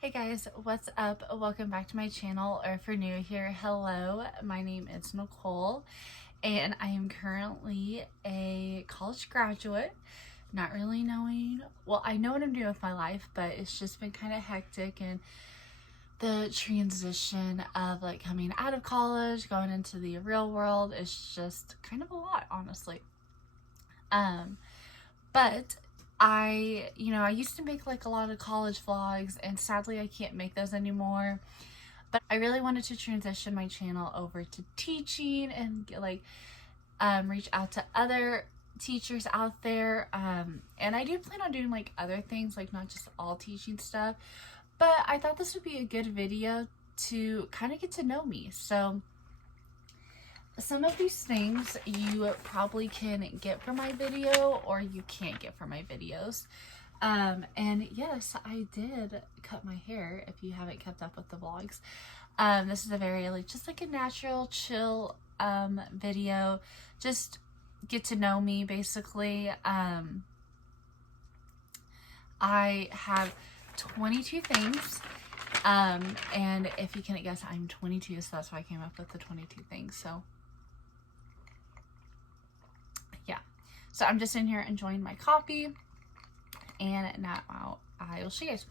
Hey guys, what's up? Welcome back to my channel, or if you're new here, hello. My name is Nicole and I am currently a college graduate, not really knowing, well, I know what I'm doing with my life, but it's just been kind of hectic, and the transition of like coming out of college, going into the real world is just kind of a lot, honestly. But I used to make like a lot of college vlogs, and sadly I can't make those anymore. But I really wanted to transition my channel over to teaching and reach out to other teachers out there. And I do plan on doing like other things, like not just all teaching stuff, but I thought this would be a good video to kind of get to know me. So some of these things you probably can get from my video or you can't get from my videos. And yes, I did cut my hair if you haven't kept up with the vlogs. This is a very just like a natural, chill video. Just get to know me, basically. I have 22 things. And if you can't guess, I'm 22, so that's why I came up with the 22 things. So yeah, so I'm just in here enjoying my coffee, and now I will show you guys.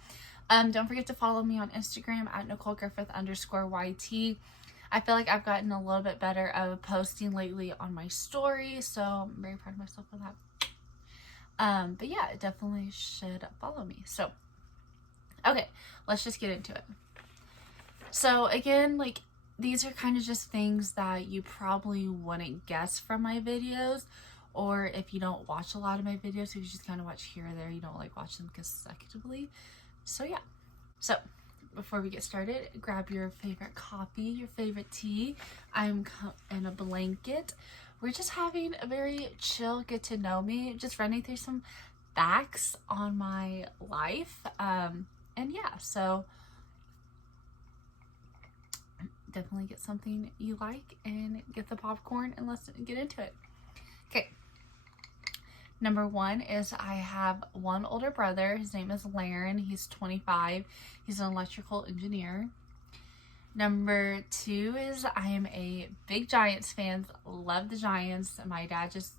Don't forget to follow me on Instagram at NicoleGriffith_YT. I feel like I've gotten a little bit better of posting lately on my story, so I'm very proud of myself for that. But yeah, definitely should follow me. So okay, let's just get into it. So again, like, these are kind of just things that you probably wouldn't guess from my videos, or if you don't watch a lot of my videos, if you just kind of watch here or there, you don't like watch them consecutively. So yeah. So before we get started, grab your favorite coffee, your favorite tea. I'm in a blanket. We're just having a very chill get to know me, just running through some facts on my life. And yeah, so definitely get something you like and get the popcorn and let's get into it. Okay. Number one is I have one older brother. His name is Laren. He's 25. He's an electrical engineer. Number two is I am a big Giants fan. Love the Giants. My dad just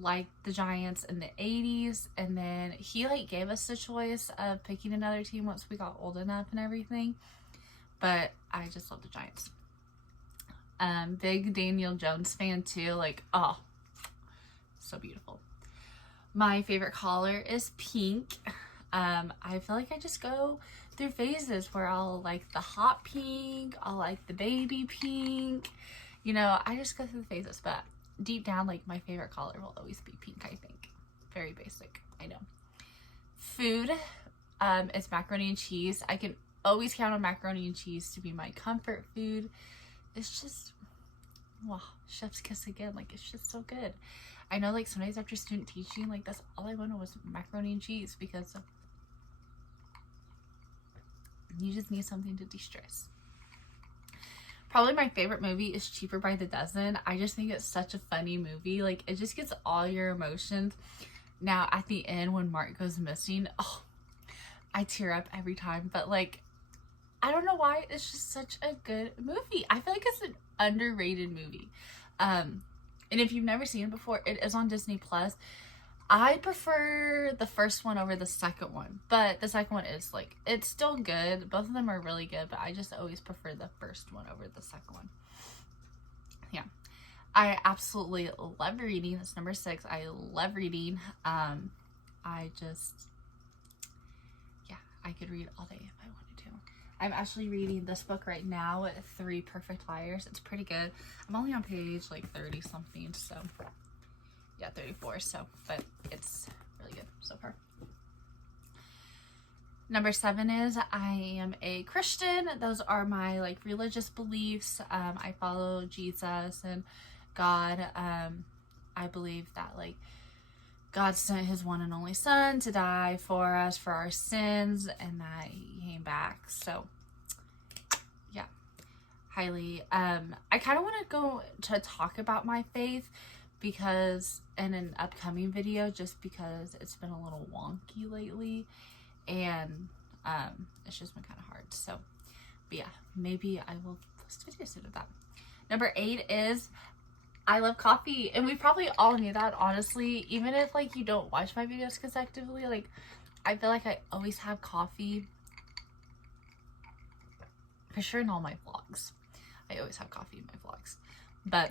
liked the Giants in the 80s, and then he gave us the choice of picking another team once we got old enough and everything. But I just love the Giants. Big Daniel Jones fan too. Oh, so beautiful. My favorite color is pink. I feel like I just go through phases where I'll like the hot pink, I'll like the baby pink. I just go through the phases, but deep down, my favorite color will always be pink, I think. Very basic, I know. Food, it's macaroni and cheese. I can always count on macaroni and cheese to be my comfort food. It's just, wow, chef's kiss again. It's just so good. I know some days after student teaching, that's all I wanted was macaroni and cheese, because you just need something to de-stress. Probably my favorite movie is Cheaper by the Dozen. I just think it's such a funny movie. It just gets all your emotions. Now at the end when Mark goes missing, oh, I tear up every time. But I don't know why, it's just such a good movie. I feel like it's an underrated movie. And if you've never seen it before, it is on Disney Plus. I prefer the first one over the second one, but the second one is it's still good. Both of them are really good, but I just always prefer the first one over the second one. Yeah. I absolutely love reading. That's number 6. I love reading. I could read all day if I wanted to. I'm actually reading this book right now, 3 Perfect Liars. It's pretty good. I'm only on page 30 something, so yeah, 34, so, but it's really good so far. Number 7 is I am a Christian. Those are my religious beliefs. I follow Jesus and God. I believe that God sent his one and only son to die for us, for our sins, and that he came back. So yeah, highly. I kind of want to go to talk about my faith because in an upcoming video, just because it's been a little wonky lately, and It's just been kind of hard. So, but yeah, maybe I will post videos soon of that. Number 8 is I love coffee. And we probably all knew that, honestly. Even if, like, you don't watch my videos consecutively, like, I feel like I always have coffee. For sure in all my vlogs. I always have coffee in my vlogs. But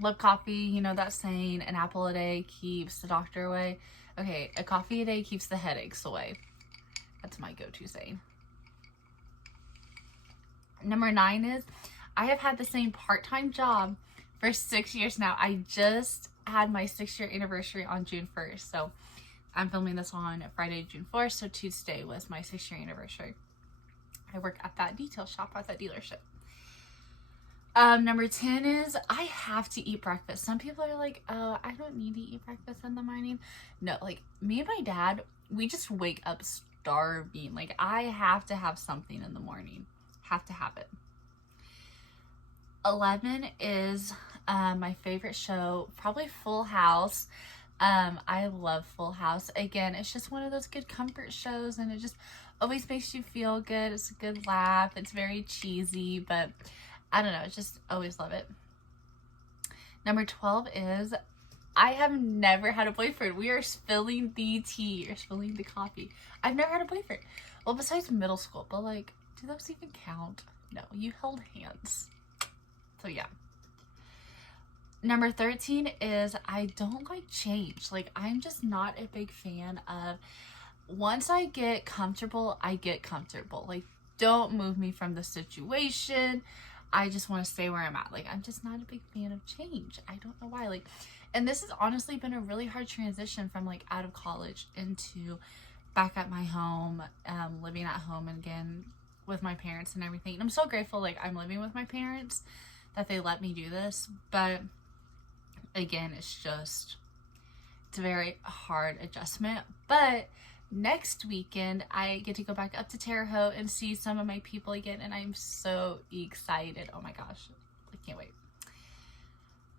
love coffee. You know that saying, an apple a day keeps the doctor away. Okay, a coffee a day keeps the headaches away. That's my go-to saying. Number 9 is I have had the same part-time job for 6 years now. I just had my 6-year anniversary on June 1st. So I'm filming this on Friday, June 4th. So Tuesday was my 6-year anniversary. I work at that detail shop, at that dealership. Number 10 is I have to eat breakfast. Some people are like, oh, I don't need to eat breakfast in the morning. No, like me and my dad, we just wake up starving. Like I have to have something in the morning. Have to have it. 11 is my favorite show, probably Full House. I love Full House. Again, it's just one of those good comfort shows, and it just always makes you feel good. It's a good laugh. It's very cheesy, but I don't know. I just always love it. Number 12 is I have never had a boyfriend. We are spilling the tea or spilling the coffee. I've never had a boyfriend. Well, besides middle school, but like, do those even count? No, you held hands. So yeah. Number 13 is I don't like change. Like I'm just not a big fan of, once I get comfortable, I get comfortable. Like don't move me from the situation. I just want to stay where I'm at. Like I'm just not a big fan of change. I don't know why. Like, and this has honestly been a really hard transition from like out of college into back at my home, living at home again with my parents and everything. And I'm so grateful like I'm living with my parents that they let me do this, but again, it's a very hard adjustment. But next weekend, I get to go back up to Terre Haute and see some of my people again, and I'm so excited. Oh my gosh, I can't wait.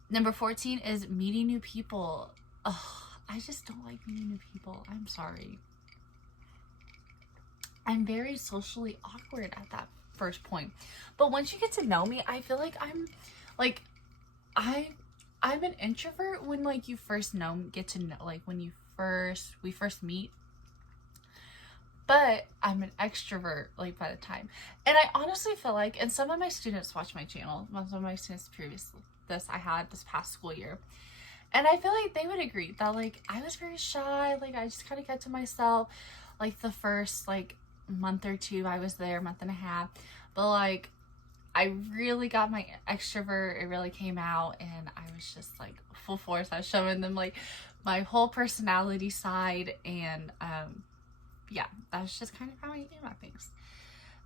Number 14 is meeting new people. Oh, I just don't like meeting new people. I'm sorry. I'm very socially awkward at that first point. But once you get to know me, I feel like I'm an introvert when like you first get to know, like when we first meet. But I'm an extrovert like by the time. And I honestly feel like, and some of my students watch my channel, some of my students I had this past school year. And I feel like they would agree that like I was very shy. Like I just kind of kept to myself. Like the first like month or two I was there, month and a half. But like I really got my extrovert. It really came out, and I was just like full force. I was showing them like my whole personality side, and yeah, that's just kind of how I am at things.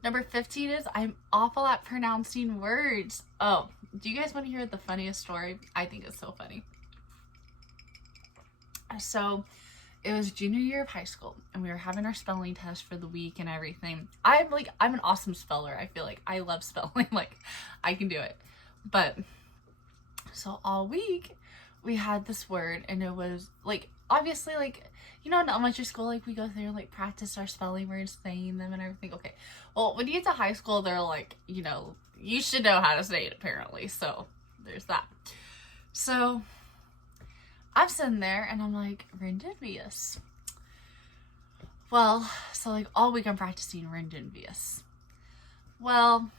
Number 15 is I'm awful at pronouncing words. Oh, do you guys want to hear the funniest story? I think it's so funny. So it was junior year of high school, and we were having our spelling test for the week and everything. I'm an awesome speller. I feel like I love spelling. Like I can do it. But so all week we had this word, and it was like, obviously, like, you know, in elementary school, like we go through and like practice our spelling words, saying them and everything. Okay. Well, when you get to high school, they're like, you know, you should know how to say it apparently. So there's that. So I'm sitting there and I'm like, Rendinvius. Well, so like all week I'm practicing Rendinvius. Well,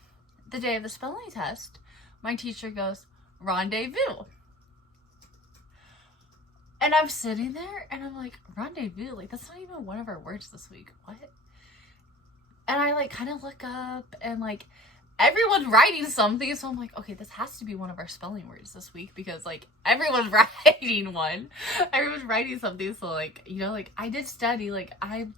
the day of the spelling test, my teacher goes, rendezvous. And I'm sitting there and I'm like, rendezvous? Like that's not even one of our words this week. What? And I like kind of look up, and like everyone's writing something, so I'm like, okay, this has to be one of our spelling words this week, because like everyone's writing one. Everyone's writing something, so like, you know, like I did study. Like I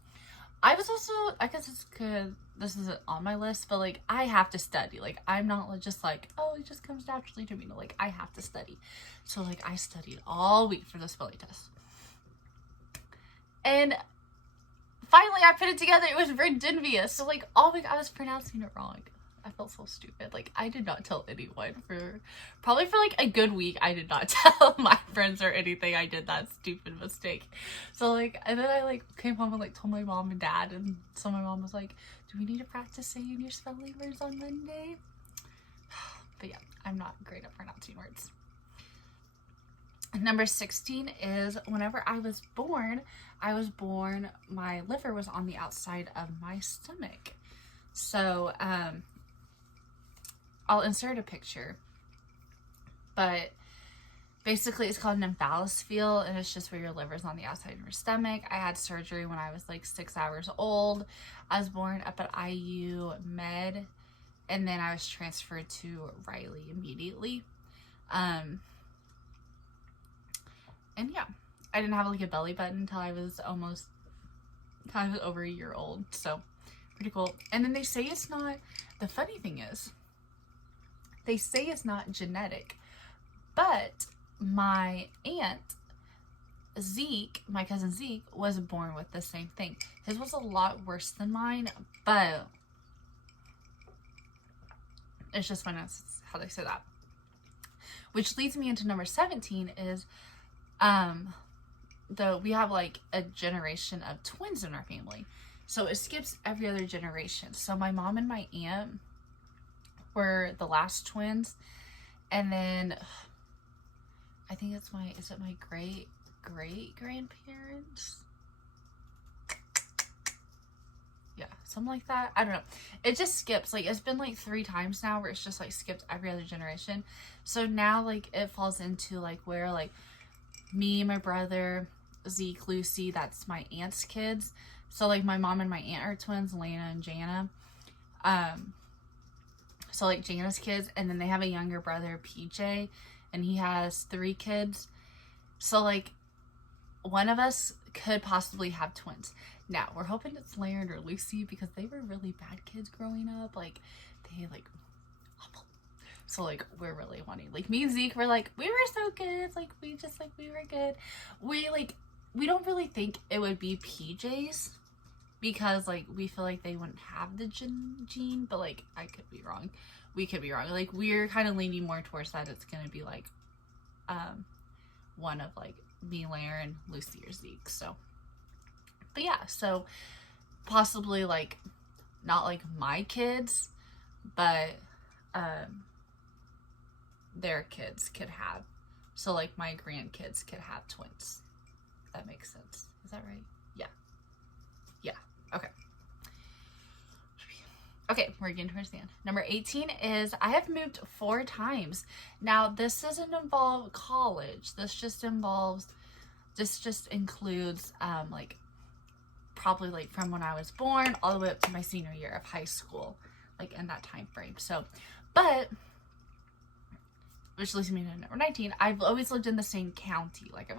was also, I guess it's good, this isn't on my list, but like I have to study. Like I'm not just like, oh, it just comes naturally to me. No, like I have to study. So like I studied all week for the spelling test, and finally I put it together. It was Rendinvius. So like all week I was pronouncing it wrong. I felt so stupid. Like, I did not tell anyone probably for like a good week. I did not tell my friends or anything. I did that stupid mistake. So like, and then I like came home and like told my mom and dad, and so my mom was like, do we need to practice saying your spelling words on Monday? But yeah, I'm not great at pronouncing words. Number 16 is whenever I was born, my liver was on the outside of my stomach. So, I'll insert a picture, but basically it's called an emphalosphere, and it's just where your liver's on the outside of your stomach. I had surgery when I was like 6 hours old. I was born up at IU Med, and then I was transferred to Riley immediately. And yeah, I didn't have like a belly button until I was over a year old. So pretty cool. And then they say it's not, the funny thing is, they say it's not genetic, but my aunt Zeke, my cousin Zeke, was born with the same thing. His was a lot worse than mine, but it's just funny how they say that. Which leads me into number 17 is, we have like a generation of twins in our family. So it skips every other generation. So my mom and my aunt were the last twins. And then I think is it my great grandparents? Yeah, something like that. I don't know. It just skips. Like, it's been like 3 times now where it's just like skipped every other generation. So now like it falls into like where like me, my brother, Zeke, Lucy, that's my aunt's kids. So like my mom and my aunt are twins, Lana and Jana. So like Jana's kids, and then they have a younger brother, PJ, and he has 3 kids. So like one of us could possibly have twins. Now we're hoping it's Laird or Lucy because they were really bad kids growing up. Like they like, so like we're really wanting, like me and Zeke were like, we were so good. Like we were good. We don't really think it would be PJ's because like we feel like they wouldn't have the gene, but like I could be wrong. We could be wrong. Like we're kind of leaning more towards that it's gonna be like one of like me, Lair, and Lucy or Zeke. So, but yeah, so possibly like not like my kids, but their kids could have. So like my grandkids could have twins. If that makes sense. Is that right? Yeah. Yeah. Okay. Okay, we're getting towards the end. Number 18 is I have moved 4 times. Now, this doesn't involve college. This just includes like probably like from when I was born all the way up to my senior year of high school, like in that time frame. So, but which leads me to number 19. I've always lived in the same county. Like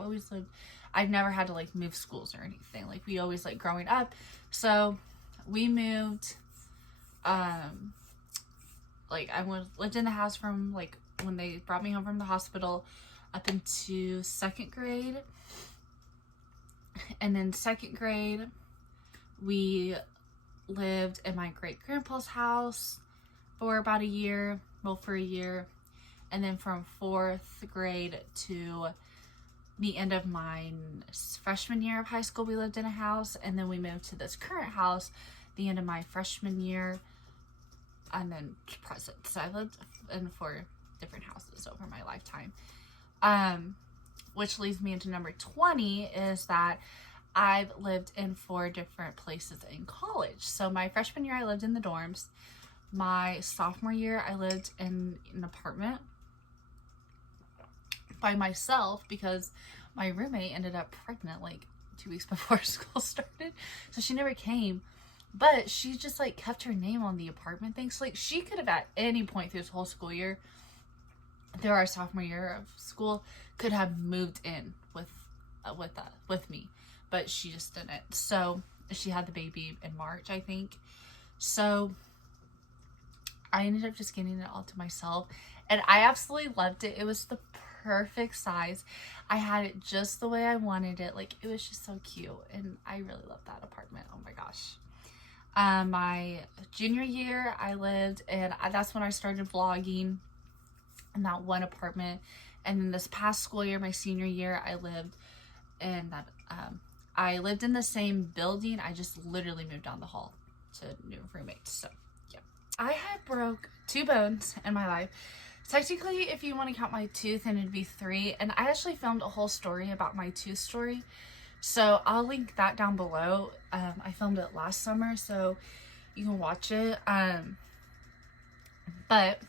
I've never had to like move schools or anything. Like we always like growing up. So we moved, like lived in the house from like when they brought me home from the hospital up into 2nd grade. And then 2nd grade, we lived in my great grandpa's house for about a year. And then from 4th grade to the end of my freshman year of high school, we lived in a house. And then we moved to this current house the end of my freshman year and then present. So I lived in 4 different houses over my lifetime. Which leads me into number 20 is that I've lived in 4 different places in college. So my freshman year, I lived in the dorms. My sophomore year, I lived in an apartment by myself because my roommate ended up pregnant like 2 weeks before school started. So she never came, but she just like kept her name on the apartment thing. So like she could have at any point through this whole school year, through our sophomore year of school, could have moved in with me, but she just didn't. So she had the baby in March, I think. So I ended up just getting it all to myself, and I absolutely loved it. It was the perfect size. I had it just the way I wanted it. Like it was just so cute, and I really loved that apartment. Oh my gosh. My junior year I lived, and that's when I started vlogging in that one apartment. And then this past school year, my senior year, I lived in that, I lived in the same building. I just literally moved down the hall to new roommates. So yeah, I had broke 2 bones in my life. Technically, if you want to count my tooth, then it'd be 3. And I actually filmed a whole story about my tooth story, so I'll link that down below. I filmed it last summer, so you can watch it. But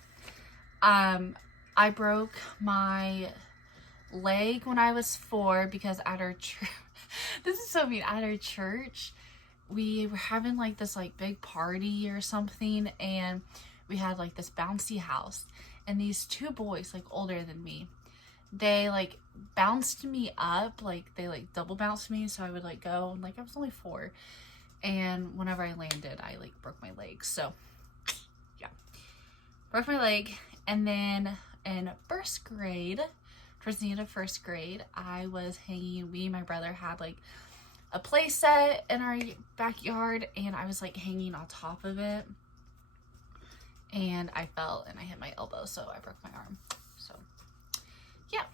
I broke my leg when I was 4 because at our church, this is so mean, at our church, we were having like this like big party or something, and we had like this bouncy house, and these 2 boys, like older than me, they like bounced me up, like they like double bounced me, so I would like go, and like I was only 4, and whenever I landed I like broke my leg. So yeah, broke my leg. And then in 1st grade, towards the end of 1st grade, I was hanging, me and my brother had like a play set in our backyard, and I was like hanging on top of it, and I fell and I hit my elbow, so I broke my arm. So yeah.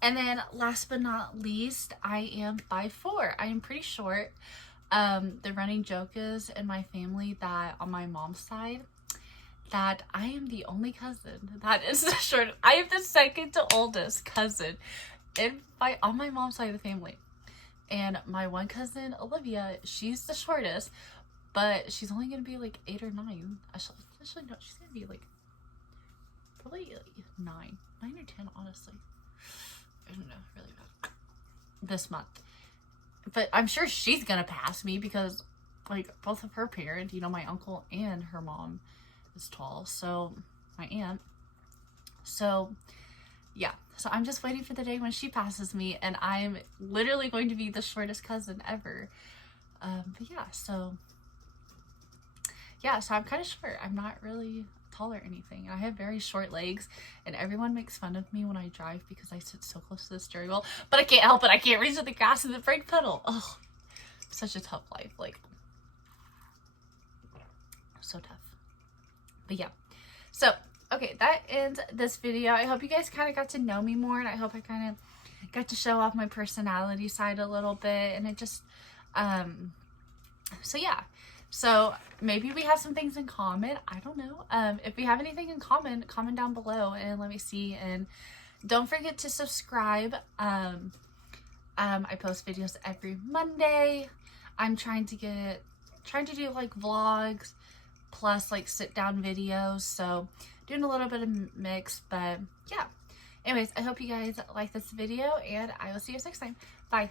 And then last but not least, I am 5'4". I am pretty short. The running joke is in my family that on my mom's side, that I am the only cousin that is the shortest. I am the second to oldest cousin on my mom's side of the family. And my one cousin, Olivia, she's the shortest, but she's only going to be like 8 or 9. Actually, no, she's going to be like, probably like 9 or 10, honestly. I don't know, really bad. This month. But I'm sure she's going to pass me because, like, both of her parents, you know, my uncle and her mom is tall, so my aunt. So yeah, so I'm just waiting for the day when she passes me, and I'm literally going to be the shortest cousin ever. But yeah, so I'm kind of short. I'm not really tall or anything. I have very short legs, and everyone makes fun of me when I drive because I sit so close to the steering wheel, but I can't help it. I can't reach to the gas and the brake pedal. Oh, such a tough life, like so tough. But yeah, so okay, that ends this video. I hope you guys kind of got to know me more, and I hope I kind of got to show off my personality side a little bit, and it just so yeah, so maybe we have some things in common. I don't know. If we have anything in common, comment down below and let me see. And don't forget to subscribe. I post videos every Monday. I'm trying to do like vlogs plus like sit down videos, so doing a little bit of mix. But yeah, anyways, I hope you guys like this video, and I will see you guys next time. Bye.